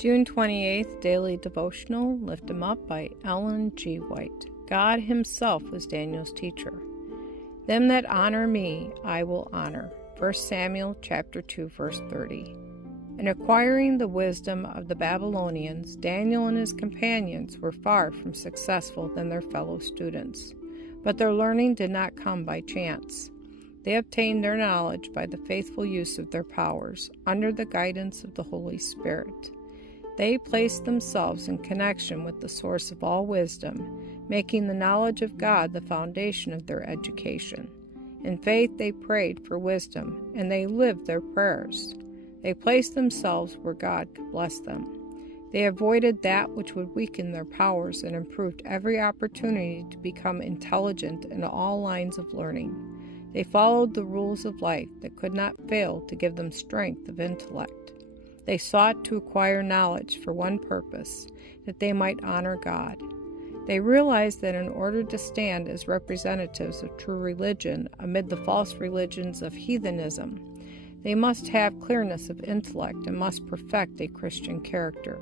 June 28th, Daily Devotional, Lift Him Up by Ellen G. White. God Himself was Daniel's teacher. Them that honor me, I will honor. 1 Samuel chapter 2, verse 30. In acquiring the wisdom of the Babylonians, Daniel and his companions were far from successful than their fellow students. But their learning did not come by chance. They obtained their knowledge by the faithful use of their powers, under the guidance of the Holy Spirit. They placed themselves in connection with the source of all wisdom, making the knowledge of God the foundation of their education. In faith they prayed for wisdom, and they lived their prayers. They placed themselves where God could bless them. They avoided that which would weaken their powers and improved every opportunity to become intelligent in all lines of learning. They followed the rules of life that could not fail to give them strength of intellect. They sought to acquire knowledge for one purpose, that they might honor God. They realized that in order to stand as representatives of true religion amid the false religions of heathenism, they must have clearness of intellect and must perfect a Christian character.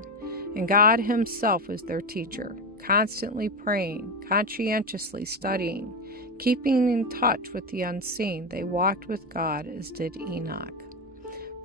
And God Himself was their teacher, constantly praying, conscientiously studying, keeping in touch with the unseen. They walked with God as did Enoch.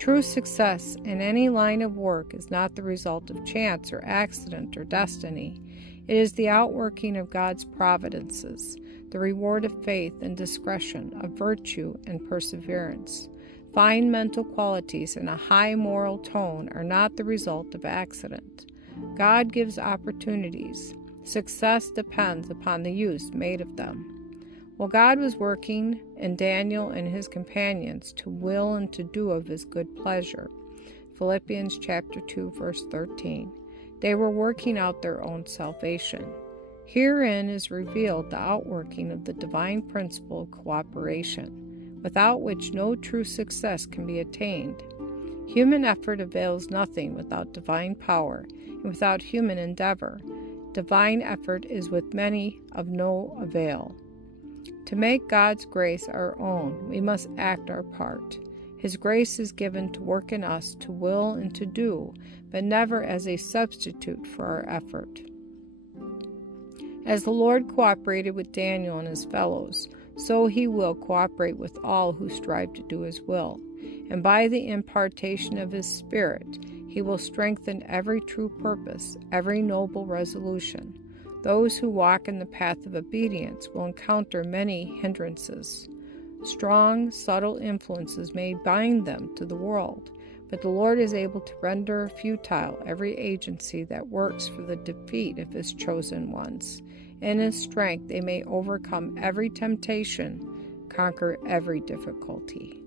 True success in any line of work is not the result of chance or accident or destiny. It is the outworking of God's providences, the reward of faith and discretion, of virtue and perseverance. Fine mental qualities and a high moral tone are not the result of accident. God gives opportunities. Success depends upon the use made of them. While God was working in Daniel and his companions to will and to do of His good pleasure, Philippians chapter 2, verse 13, they were working out their own salvation. Herein is revealed the outworking of the divine principle of cooperation, without which no true success can be attained. Human effort avails nothing without divine power, and without human endeavor. Divine effort is with many of no avail. To make God's grace our own, we must act our part. His grace is given to work in us to will and to do, but never as a substitute for our effort. As the Lord cooperated with Daniel and his fellows, so He will cooperate with all who strive to do His will, and by the impartation of His Spirit, He will strengthen every true purpose, every noble resolution. Those who walk in the path of obedience will encounter many hindrances. Strong, subtle influences may bind them to the world, but the Lord is able to render futile every agency that works for the defeat of His chosen ones. In His strength they may overcome every temptation, conquer every difficulty.